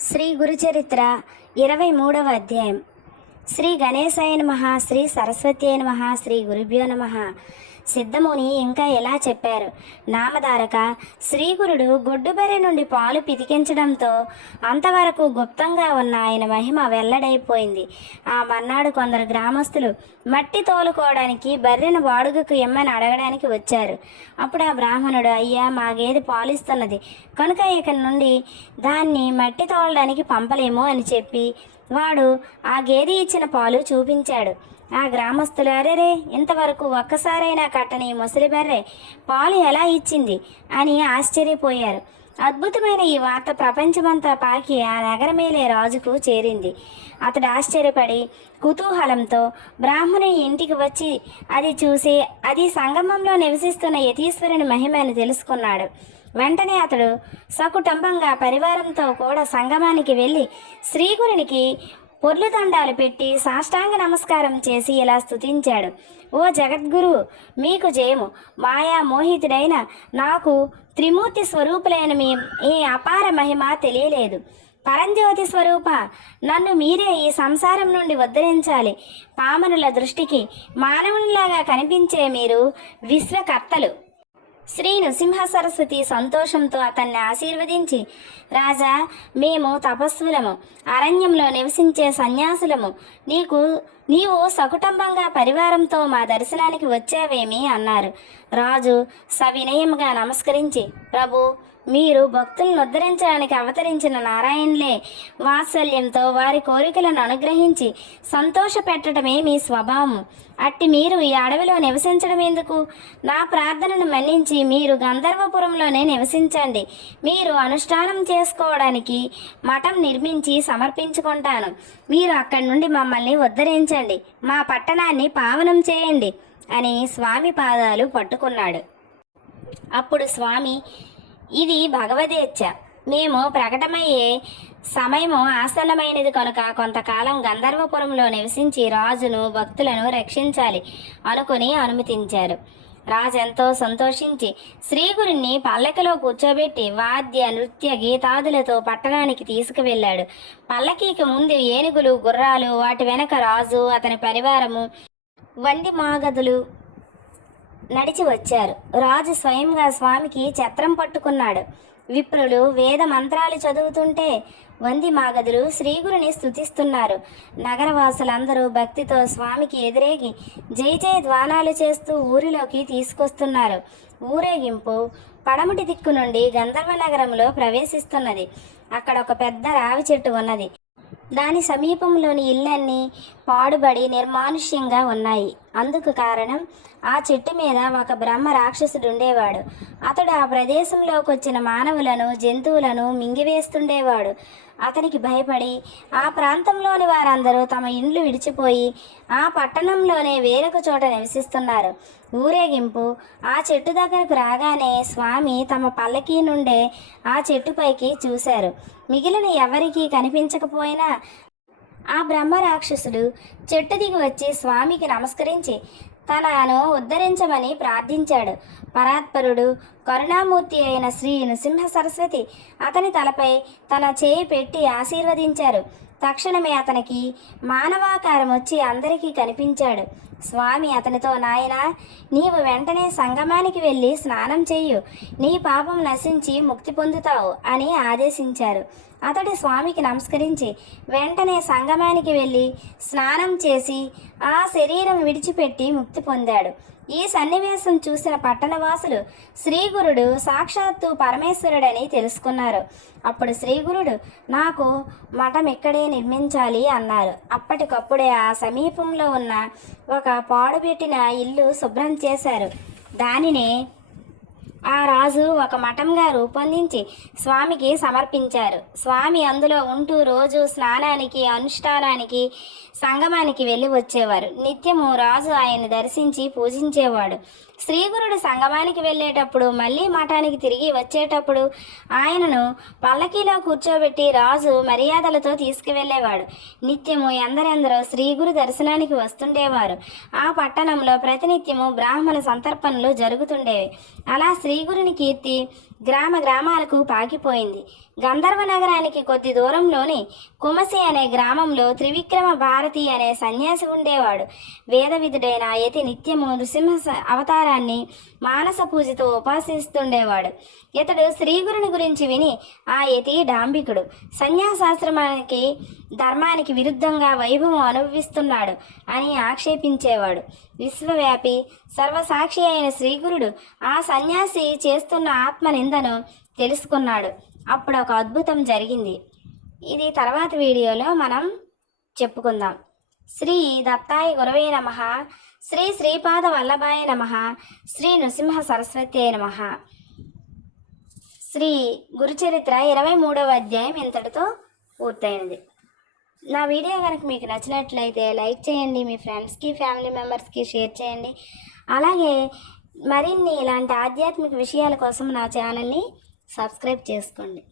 శ్రీ గురుచరిత్ర ఇరవై మూడవ అధ్యాయం. శ్రీ గణేశాయ నమ శ్రీ సరస్వతి మహా శ్రీ గురుభ్యో నమ. సిద్ధముని ఇంకా ఇలా చెప్పారు? నామధారక శ్రీగురుడు గొడ్డుబెర్రె నుండి పాలు పితికించడంతో అంతవరకు గుప్తంగా ఉన్న ఆయన మహిమ వెల్లడైపోయింది. ఆ మర్నాడు కొందరు గ్రామస్తులు మట్టి తోలుకోవడానికి బర్రెను వాడుగకు ఇమ్మని అడగడానికి వచ్చారు. అప్పుడు ఆ బ్రాహ్మణుడు అయ్యా మా గేదె పాలిస్తున్నది. కనుక ఇక నుండి దాన్ని మట్టి తోలడానికి పంపలేము అని చెప్పి వాడు ఆ గేదె ఇచ్చిన పాలు చూపించాడు. ఆ గ్రామస్తులు అరేరే ఇంతవరకు ఒక్కసారైనా కట్టని ముసలి బర్రె పాలు ఎలా ఇచ్చింది అని ఆశ్చర్యపోయారు. అద్భుతమైన ఈ వార్త ప్రపంచమంతా పాకి ఆ నగరమేలే రాజుకు చేరింది. అతడు ఆశ్చర్యపడి కుతూహలంతో బ్రాహ్మణుని ఇంటికి వచ్చి అది చూసి అది సంగమంలో నివసిస్తున్న యతీశ్వరుని మహిమను తెలుసుకున్నాడు. వెంటనే అతడు సకుటుంబంగా పరివారంతో కూడా సంగమానికి వెళ్ళి శ్రీగురునికి పొర్లు దండాలు పెట్టి సాష్టాంగ నమస్కారం చేసి ఇలా స్థుతించాడు ఓ జగద్గురు మీకు జయము. మాయా మోహితుడైన నాకు త్రిమూర్తి స్వరూపులైన మీ ఈ అపార మహిమ తెలియలేదు. పరంజ్యోతి స్వరూప నన్ను మీరే ఈ సంసారం నుండి ఉద్ధరించాలి. పామనుల దృష్టికి మానవునిలాగా కనిపించే మీరు విశ్వకర్తలు. శ్రీ నృసింహ సరస్వతి సంతోషంతో అతన్ని ఆశీర్వదించి రాజా మేము తపస్సులము. అరణ్యంలో నివసించే సన్యాసులము. నీకు నీవు సకుటుంబంగా పరివారంతో మా దర్శనానికి వచ్చావేమి? అన్నారు. రాజు సవినయముగా నమస్కరించి ప్రభు మీరు భక్తులను ఉద్ధరించడానికి అవతరించిన నారాయణులే వాత్సల్యంతో వారి కోరికలను అనుగ్రహించి సంతోష పెట్టడమే మీ స్వభావం. అట్టి మీరు ఈ అడవిలో నివసించడం ఎందుకు? నా ప్రార్థనను మన్నించి మీరు గంధర్వపురంలోనే నివసించండి. మీరు అనుష్ఠానం చేసుకోవడానికి మఠం నిర్మించి సమర్పించుకుంటాను. మీరు అక్కడి నుండి మమ్మల్ని ఉద్ధరించండి. మా పట్టణాన్ని పావనం చేయండి అని స్వామి పాదాలు పట్టుకున్నాడు. అప్పుడు స్వామి ఇది భగవదేచ్ఛ. మేము ప్రకటమయ్యే సమయము ఆసన్నమైనది కనుక కొంతకాలం గంధర్వపురంలో నివసించి రాజును భక్తులను రక్షించాలి అనుకుని అనుమతించారు. రాజు ఎంతో సంతోషించి శ్రీగురిని పల్లకిలో కూర్చోబెట్టి వాద్య నృత్య గీతాదులతో పట్టణానికి తీసుకువెళ్ళాడు. పల్లకీకి ముందు ఏనుగులు గుర్రాలు వాటి వెనక రాజు అతని పరివారము వండి మాగదులు నడిచి వచ్చారు. రాజు స్వయంగా స్వామికి ఛత్రం పట్టుకున్నాడు. విప్రులు వేద మంత్రాలు చదువుతుంటే వంది మాగదులు శ్రీగురుని స్థుతిస్తున్నారు నగరవాసులందరూ భక్తితో స్వామికి ఎదురేగి జై జయ ధ్వానాలు చేస్తూ ఊరిలోకి తీసుకొస్తున్నారు. ఊరేగింపు పడమటి దిక్కు నుండి గంధర్వ నగరంలో ప్రవేశిస్తున్నది. అక్కడ ఒక పెద్ద రావి చెట్టు ఉన్నది. దాని సమీపంలోని ఇళ్ళన్నీ పాడుబడి నిర్మానుష్యంగా ఉన్నాయి. అందుకు కారణం ఆ చెట్టు మీద ఒక బ్రహ్మ రాక్షసుడు ఉండేవాడు. అతడు ఆ ప్రదేశంలోకి వచ్చిన మానవులను జంతువులను మింగివేస్తుండేవాడు. అతనికి భయపడి ఆ ప్రాంతంలోని వారందరూ తమ ఇండ్లు విడిచిపోయి ఆ పట్టణంలోనే వేరొక చోట నివసిస్తున్నారు. ఊరేగింపు ఆ చెట్టు దగ్గరకు రాగానే స్వామి తమ పల్లకీ నుండే ఆ చెట్టుపైకి చూశారు. మిగిలిన ఎవరికీ కనిపించకపోయినా ఆ బ్రహ్మ రాక్షసుడు చెట్టు దిగి వచ్చి స్వామికి నమస్కరించి తనను ఉద్ధరించమని ప్రార్థించాడు. పరాత్పరుడు కరుణామూర్తి అయిన శ్రీ నృసింహ సరస్వతి అతని తలపై తన చేయి పెట్టి ఆశీర్వదించారు. తక్షణమే అతనికి మానవాకారం వచ్చి అందరికీ కనిపించాడు. స్వామి అతనితో నాయనా నీవు వెంటనే సంగమానికి వెళ్ళి స్నానం చెయ్యు. నీ పాపం నశించి ముక్తి పొందుతావు అని ఆదేశించారు. అతడు స్వామికి నమస్కరించి వెంటనే సంగమానికి వెళ్ళి స్నానం చేసి ఆ శరీరం విడిచిపెట్టి ముక్తి పొందాడు. ఈ సన్నివేశం చూసిన పట్టణవాసులు శ్రీగురుడు సాక్షాత్తు పరమేశ్వరుడని తెలుసుకున్నారు. అప్పుడు శ్రీగురుడు నాకు మఠం ఇక్కడే నిర్మించాలి అన్నారు. అప్పటికప్పుడే ఆ సమీపంలో ఉన్న ఒక పాడుపెట్టిన ఇల్లు శుభ్రం చేశారు. దానినే ఆ రాజు ఒక మఠంగా రూపొందించి స్వామికి సమర్పించారు. స్వామి అందులో ఉంటూ రోజు స్నానానికి అనుష్ఠానానికి సంగమానికి వెళ్ళి వచ్చేవారు. నిత్యము రాజు ఆయన్ని దర్శించి పూజించేవాడు. శ్రీగురుడు సంగమానికి వెళ్ళేటప్పుడు మళ్ళీ మఠానికి తిరిగి వచ్చేటప్పుడు ఆయనను పల్లకీలో కూర్చోబెట్టి రాజు మర్యాదలతో తీసుకువెళ్ళేవాడు. నిత్యము ఎందరెందరో శ్రీగురు దర్శనానికి వస్తుండేవారు. ఆ పట్టణంలో ప్రతినిత్యము బ్రాహ్మణ సంతర్పణలు జరుగుతుండేవి. అలా శ్రీగురుని కీర్తి గ్రామ గ్రామాలకు పాకిపోయింది. గంధర్వ నగరానికి కొద్ది దూరంలోని కుమసి అనే గ్రామంలో త్రివిక్రమ భారతి అనే సన్యాసి ఉండేవాడు. వేదవిధుడైన యతి నిత్యము నృసింహ అవతార అవతారాన్ని మానస పూజతో ఉపాసిస్తుండేవాడు. ఇతడు శ్రీగురుని గురించి విని ఆ యతి డాంబికుడు. సన్యాసాశ్రమానికి ధర్మానికి విరుద్ధంగా వైభవం అనుభవిస్తున్నాడు అని ఆక్షేపించేవాడు. విశ్వవ్యాపి సర్వసాక్షి అయిన శ్రీగురుడు ఆ సన్యాసి చేస్తున్న ఆత్మ నిందను తెలుసుకున్నాడు. అప్పుడు ఒక అద్భుతం జరిగింది. ఇది తర్వాత వీడియోలో మనం చెప్పుకుందాం. శ్రీ దత్తాయి గురవే నమ. శ్రీ శ్రీపాద వల్లభాయ నమ. శ్రీ నృసింహ సరస్వతి నమ. శ్రీ గురుచరిత్ర ఇరవై మూడవ అధ్యాయం ఇంతటితో పూర్తయినది నా వీడియో కనుక మీకు నచ్చినట్లయితే లైక్ చేయండి మీ ఫ్రెండ్స్కి ఫ్యామిలీ మెంబర్స్కి షేర్ చేయండి. అలాగే మరిన్ని ఇలాంటి ఆధ్యాత్మిక విషయాల కోసం నా ఛానల్ని సబ్స్క్రైబ్ చేసుకోండి.